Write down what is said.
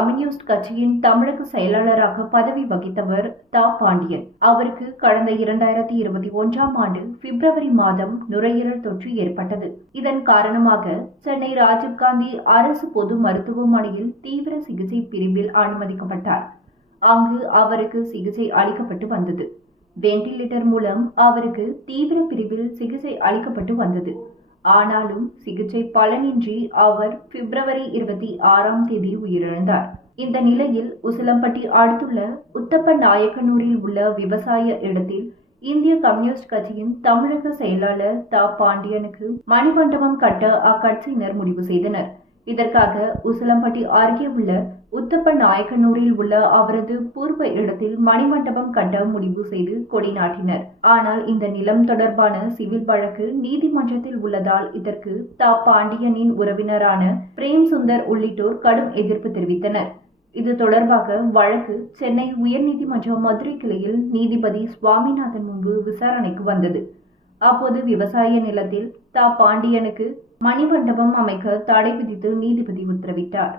Communist கட்சியின் தமிழக செயலாளராக பதவி வகித்தவர் தா. பாண்டியன். அவருக்கு கடந்த இரண்டாயிரத்தி இருபத்தி ஒன்றாம் ஆண்டு பிப்ரவரி மாதம் நுரையீரல் தொற்று ஏற்பட்டது. இதன் காரணமாக சென்னை ராஜீவ்காந்தி அரசு பொது மருத்துவமனையில் தீவிர சிகிச்சை பிரிவில் அனுமதிக்கப்பட்டார். அங்கு அவருக்கு சிகிச்சை அளிக்கப்பட்டு வந்தது. வெண்டிலேட்டர் மூலம் அவருக்கு தீவிர பிரிவில் சிகிச்சை அளிக்கப்பட்டு வந்தது. ஆனாலும் சிகிச்சை பலனின்றி அவர் பிப்ரவரி இருபத்தி ஆறாம் தேதி உயிரிழந்தார். இந்த நிலையில் உசிலம்பட்டி அடுத்துள்ள உத்தப்ப நாயக்கனூரில் உள்ள விவசாய இடத்தில் இந்திய கம்யூனிஸ்ட் கட்சியின் தமிழக செயலாளர் தா. பாண்டியனுக்கு மணிமண்டபம் கட்ட அக்கட்சியினர் முடிவு செய்தனர். இதற்காக உசிலம்பட்டி அருகே உள்ள உத்தப்ப நாயக்கனூரில் உள்ள அவரது பூர்வ இடத்தில் மணிமண்டபம் கட்ட முடிவு செய்து கொடி நாட்டினர். ஆனால் இந்த நிலம் தொடர்பான சிவில் வழக்கு நீதிமன்றத்தில் உள்ளதால் இதற்கு தா பாண்டியனின் உறவினரான பிரேம் சுந்தர் உள்ளிட்டோர் கடும் எதிர்ப்பு தெரிவித்தனர். இது தொடர்பாக வழக்கு சென்னை உயர்நீதிமன்ற மதுரை கிளையில் நீதிபதி சுவாமிநாதன் முன்பு விசாரணைக்கு வந்தது. அப்போது விவசாய நிலத்தில் தா பாண்டியனுக்கு மணிமண்டபம் அமைக்க தடை விதித்து நீதிபதி உத்தரவிட்டார்.